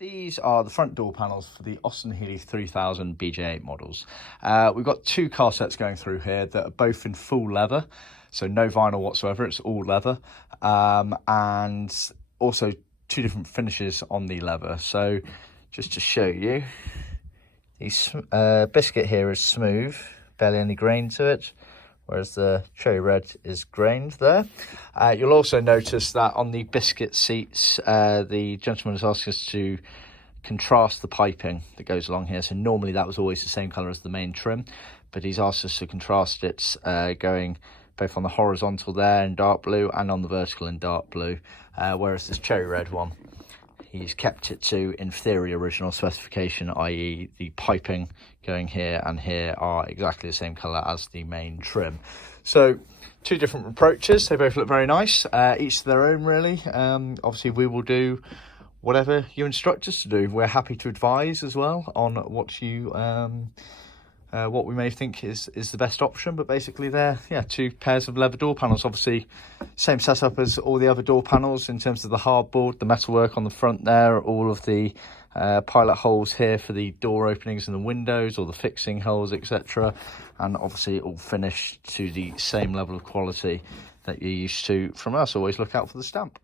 These are the front door panels for the Austin Healey 3000 BJ8 models. We've got two car sets going through here that are both in full leather, so no vinyl whatsoever, it's all leather, and also two different finishes on the leather. So just to show you, the biscuit here is smooth, barely any grain to it, whereas the cherry red is grained there. You'll also notice that on the biscuit seats, the gentleman has asked us to contrast the piping that goes along here. So normally that was always the same colour as the main trim, but he's asked us to contrast it, going both on the horizontal there in dark blue and on the vertical in dark blue, whereas this cherry red one, he's kept it to, in theory, original specification, i.e. the piping going here and here are exactly the same colour as the main trim. So two different approaches, they both look very nice, each to their own really. Obviously we will do whatever you instruct us to do. We're happy to advise as well on what you what we may think is the best option, but basically they're two pairs of leather door panels. Obviously same setup as all the other door panels in terms of the hardboard, the metalwork on the front there, all of the pilot holes here for the door openings and the windows, or the fixing holes, etc. And obviously all finished to the same level of quality that you're used to from us. Always look out for the stamp.